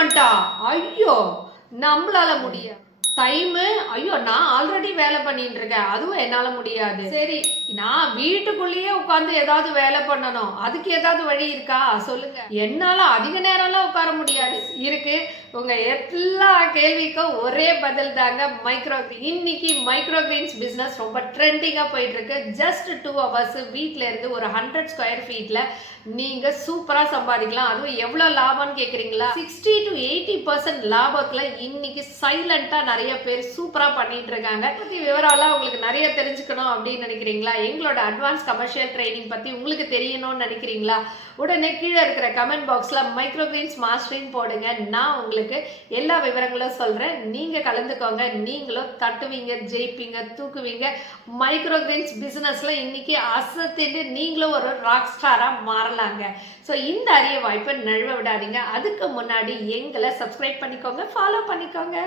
அனௌன்ஸ்மெண்ட்டா? ஐயோ, நம்மளால முடியாது. டைமு, ஐயோ நான் ஆல்ரெடி வேலை பண்ணிட்டு இருக்கேன், அதுவும் என்னால முடியாது. சரி, நான் வீட்டுக்குள்ளேயே உட்காந்து ஏதாவது வேலை பண்ணணும், அதுக்கு ஏதாவது வழி இருக்கா சொல்லுங்க. என்னால அதிக நேரம்லாம் உட்கார முடியாது. இருக்கு. உங்க எல்லா கேள்விக்கும் ஒரே பதில் தாங்க, மைக்ரோ. இன்னைக்கு மைக்ரோ கிரீன்ஸ் பிசினஸ் ரொம்ப ட்ரெண்டிங்கா போயிட்டு இருக்கு. ஜஸ்ட் 2 hours வீட்ல இருந்து ஒரு 100 ஸ்கொயர் ஃபீட்ல நீங்க சூப்பரா சம்பாதிக்கலாம். அதுவும் எவ்வளவு லாபம்னு கேக்குறீங்களா? 60 to 80% லாபத்துல இன்னைக்கு சைலண்டா நிறைய பேர் சூப்பரா பண்ணிட்டு இருக்காங்க. பத்தி விவரம்லாம் உங்களுக்கு நிறைய தெரிஞ்சுக்கணும் அப்படின்னு நினைக்கிறீங்களா? எங்களோட அட்வான்ஸ் கமர்ஷியல் ட்ரைனிங் பத்தி உங்களுக்கு தெரியணும்னு நினைக்கிறீங்களா? உடனே கீழே இருக்கிற கமெண்ட் பாக்ஸ்ல மைக்ரோ கிரீன்ஸ் மாஸ்டரிங் போடுங்க. நான் உங்களுக்கு எல்லா விவரங்களும் சொல்றேன். நீங்க கலந்துக்கோங்க. நீங்களும் தட்டுவீங்க, ஜெயிப்பீங்க, தூக்குவீங்க. மைக்ரோ கிரீன்ஸ் பிசினஸ்ல இன்னைக்கு அசத்திட்டு நீங்களும் ஒரு ராக் ஸ்டாரா மாறலாங்க. ஸோ இந்த அரிய வாய்ப்பை நழுவ விடாதீங்க. அதுக்கு முன்னாடி எங்களை சப்ஸ்கிரைப் பண்ணிக்கோங்க, ஃபாலோ பண்ணிக்கோங்க.